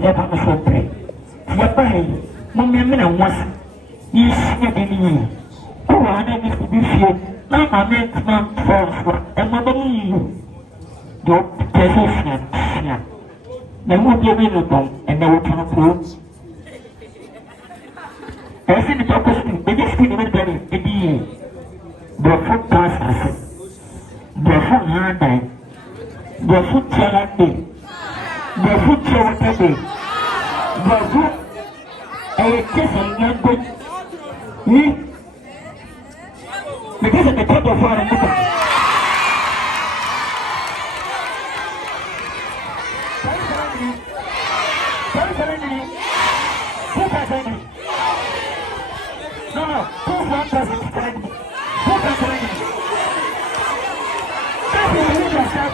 ever so pray. Yabai, Mamma was you see me. Oh, I need to be here. Now I make man false and mother you. Don't possession. There won't be available and there will come a food. I see the purpose to the next thing in the foot passes, the foot hand, the foot therapy, the foot therapy, the foot a kiss and young book. Because of the top of our book. No, who's one person stand? Who can bring it? Who yourself.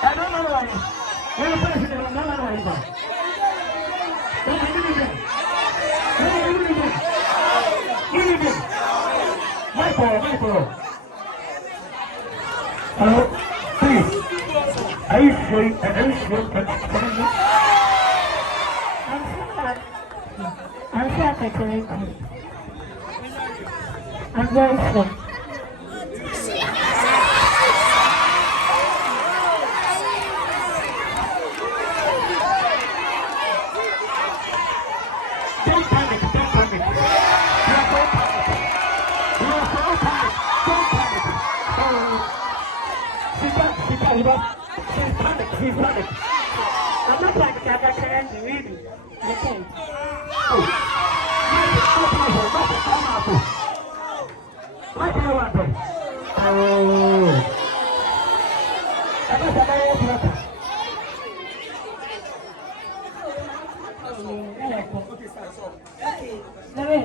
I don't know why. Hello, please. Are you sure? I'm very sure. Don't panic. He's panic. I'm not panicking, I'm not really. Okay. What do you want?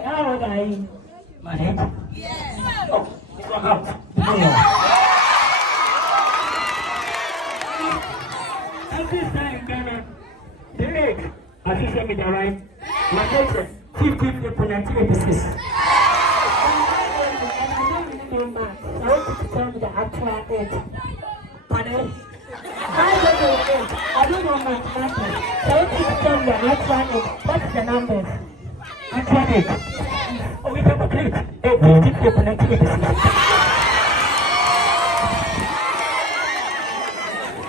How old are you? My head? Yes. Oh, it's not out. The leg, I think I'm in the right. My head, 50.96. I want you to tell me the actual age. Pardon? I don't know mathematics. I want you to tell me the actual age. What's the numbers? Actual age. Oh, we can complete. 50.96.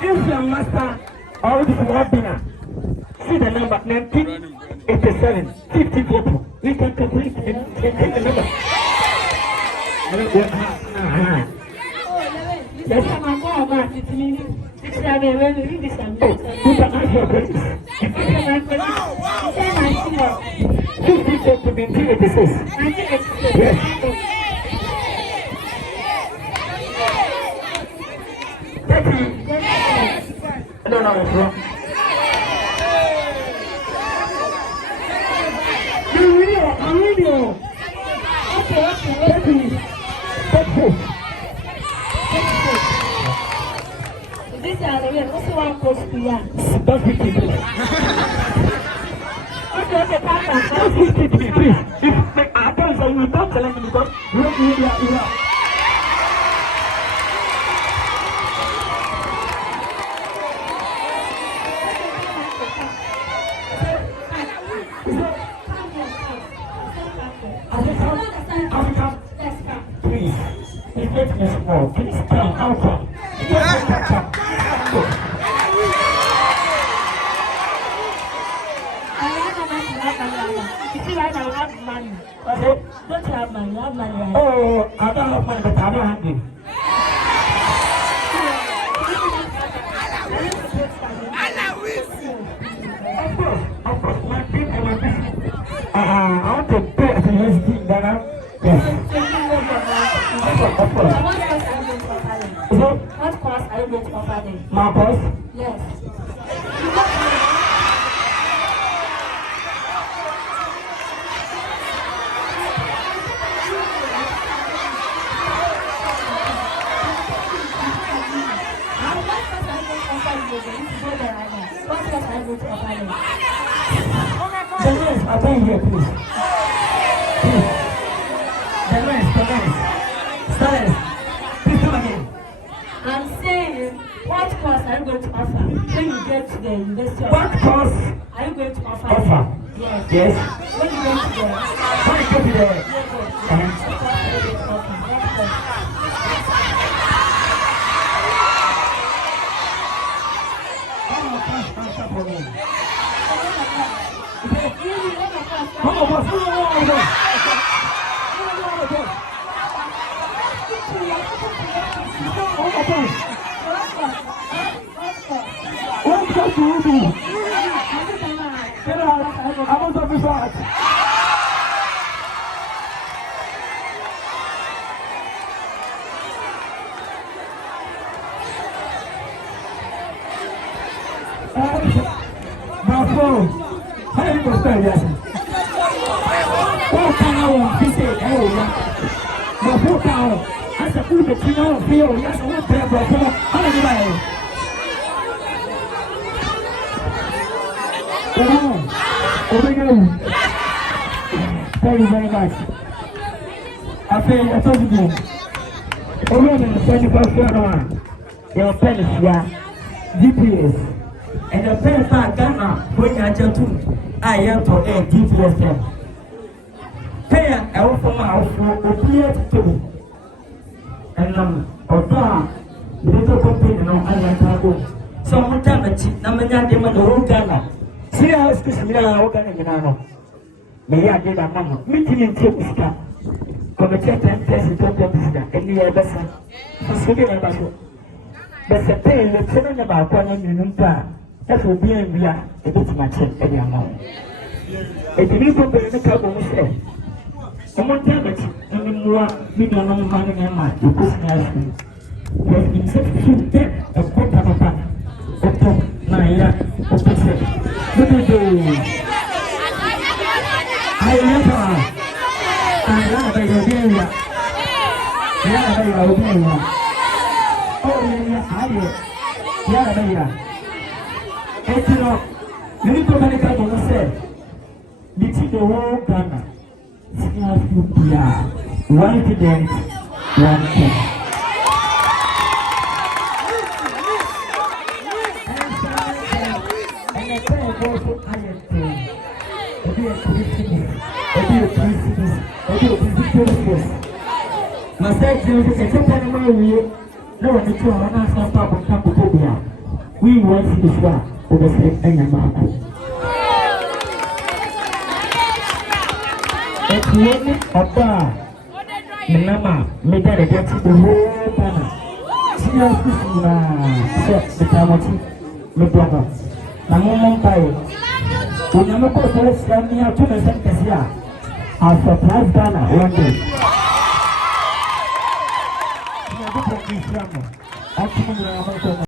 If your master already for dinner, see the number 1987, 54. We can complete and take the number. Yes, I'm going to it's me. It's a very this and that. You can ask your questions. 54 to 1986. Yes. No, it's wrong. Video. Okay. This is the also one post to ya. Don't be people. Okay, Papa. Don't be people, please. If I tell you, don't tell me because you are. Please, it makes me small. Please tell how come. You see, right now I have money. Okay? Don't you have money? You have money, right? Oh, I don't have money, but I don't have it. Of course, my people, I want to pay at the USD, Ghana. Yes. What course are you going to offer them? My course? Yes. Attend here, please. Please. The rest. Silence. Please come again. I'm saying, what course are you going to offer when you get to the university? What course are you going to offer? Yes. When you get to the Thank you very much. I told you, your pen is here, GPS, and the pen is Ghana, when I just took, I am to a GPS. Pay a for my house for clear to me. And or little company, no, I am to so much damage, Namanya, the whole Ghana. See how it's this organization. May I get a mama, meeting in Tokyo. Come check and test it on the and the other side. For speaking about it. But the pay you're telling about 1 million pounds. That will be a bit much every amount. If you need to pay the couple, say, someone tell it, and then you are million money and money, you push me out. But in such a quarter of a pack. Naya, look at I love your area. Oh, yeah, it's not. You need to make a say. Between the whole Ghana, one incident, one thing. And I say, also, I am saying, we want to swap for the same thing about it. It's one of the Nama, made that get to the whole banner. See us set the Tamati, the brother. Namon Pai. When I'm a person, I'm here to the same as here. I'll surprise Ghana one day.